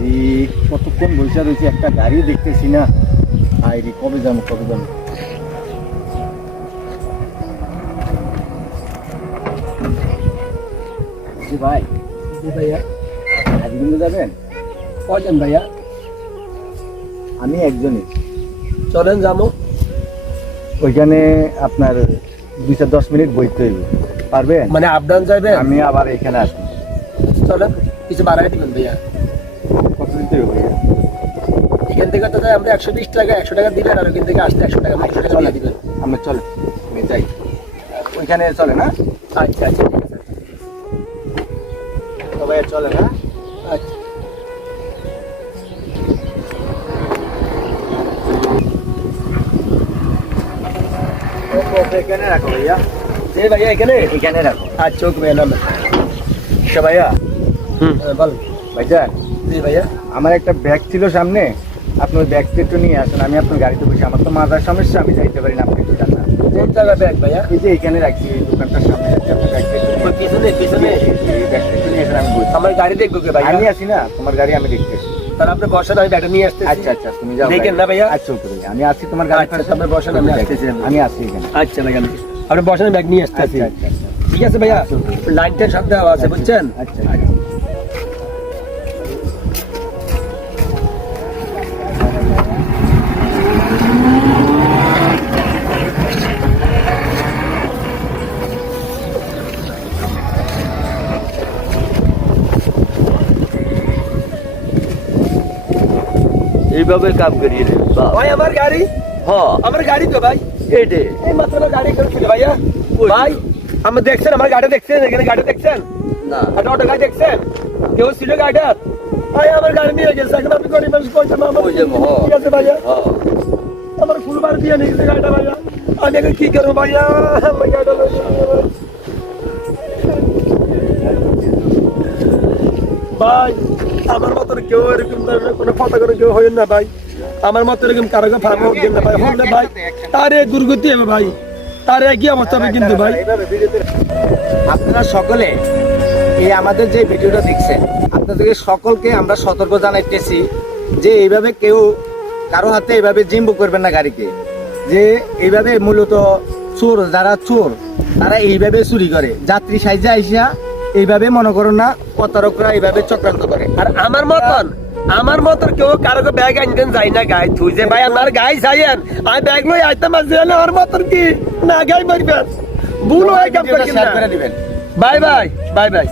আইরি কতক্ষণ বসে রয়েছে, একটা গাড়ি দেখতেছি না। আইরি কবে যাবো কবে যাবো। ভাই ভাইয়া আজ কিন্তু যাবেন? কজন ভাইয়া? আমি একজনই। চলেন যাবো। ওইখানে আপনার 2-10 মিনিট বইতে হইবে, পারবেন? মানে আপ ডাউন যাবেন? আমি আবার এখানে আসবো। চলেন কিছু বাড়াই দিবেন ভাইয়া। কত দিতে হবে ভাইয়া? এখান থেকে তো যাই আমরা 120 টাকা, 100 টাকা দিবেন, আর ওখান থেকে আসতে 100 টাকা 100 টাকা দিয়ে দিবেন। আমরা চলে আমি যাই, ওইখানে চলে না? আচ্ছা আচ্ছা ঠিক আছে। তো ভাইয়া চলে না? আচ্ছা এখানে রাখো ভাইয়া। যে ভাইয়া এখানে এখানে রাখো। আচ্ছা ওকে ভাইয়া নাম। আচ্ছা ভাইয়া, বল ভাইজান জি ভাইয়া। আমার একটা ব্যাগ ছিল সামনে, আপনার ব্যাগটা একটু নিয়ে আসুন। আমি আপনার গাড়িতে বসে, আমার তো মাথার সমস্যা, আমি যাইতে পারি না, আপনি একটু যান না। কোন জায়গা ব্যাগ ভাইয়া? এই যে এখানে রাখছি, এই দোকানটার সামনে রাখছি, আপনার ব্যাগটা একটু নিয়ে- ওই পিছনে পিছনে এই ব্যাগটা একটু নিয়ে আসুন, আমি বসি। আমার গাড়ি দেখবো কে ভাইয়া? আমি আসি না, তোমার গাড়ি আমি দেখতে আসি। তাহলে আপনি বসেন, আমি ব্যাগটা নিয়ে আসতেছি। আচ্ছা আচ্ছা, তুমি যাও দেখেন ভাই। না ভাইয়া? আচ্ছা ওকে ভাই, আমি আসি তোমার গাড়ি। আচ্ছা, আপনি বসেন, আমি আসতেছি। আমি আসি এখানে। আচ্ছা ভাইয়া আপনি বসেন, ব্যাগ নিয়ে আসতেছি। আচ্ছা আচ্ছা আচ্ছা ঠিক আছে ভাইয়া, আচ্ছা, okay. লাইনটা সব দেওয়া আছে বুঝছেন? আচ্ছা আচ্ছা। এইভাবে কাম করিয়ে নেবে ভাই আমার গাড়ি, হ্যাঁ আমার গাড়ি তো ভাই, এটে এই মাত্র না গাড়ি করেছিল ভাইয়া। কই? ভাই আপনি দেখছেন আমার গাড়ি দেখছেন? এখানে গাড়ি দেখছেন? না একটা অটো গাড়ি দেখছেন? কেউ ছিল গাড়িটা? ভাই আমার গাড়ি নিয়ে গেছে, এখন আপনি গরিব মানুষ পয়সা না আমার। ওই যে ঠিক আছে ভাইয়া, হ্যাঁ আমার ফুলবার দিয়ে নিয়ে গেছে গাড়িটা ভাইয়া। আমি এখন কি করবো ভাইয়া? আমার গাড়িটা লইয়া যাবে। ভাই আমার মতো কেউ এরকম ধরনের কোনো কথা করে কেউ হয় না ভাই। আমার মতো এরকম কারো ফার্ম হোক না ভাই, হন না ভাই, তারে দুর্গতি হবে ভাই, তার একই অবস্থা হবে কিন্তু ভাই। আপনারা সকলে এই আমাদের যে ভিডিওটা দেখছেন, আপনাদেরকে সকলকে আমরা সতর্ক জানাইতেছি যে এইভাবে কেউ কারো হাতে এইভাবে জিম্বু করবেন না গাড়িকে। যে এইভাবে মূলত চোর, যারা চোর তারা এইভাবে চুরি করে, যাত্রী সাইজে আইসা এইভাবে মনে করুন না প্রতারকরা এইভাবে চক্রান্ত করে। আর আমার মতন কেউ কারো ব্যাগ আনতেন যাই না গাই তুই যে ভাই আমার গাই যাইয়েন, আমি ব্যাগ লই আইতাম আজ আমার মতন কি না গাই মারবেন, ভুল হয়ে কাম ভিডিওটা করেন শেয়ার না। করে দিবেন। Bye bye bye bye.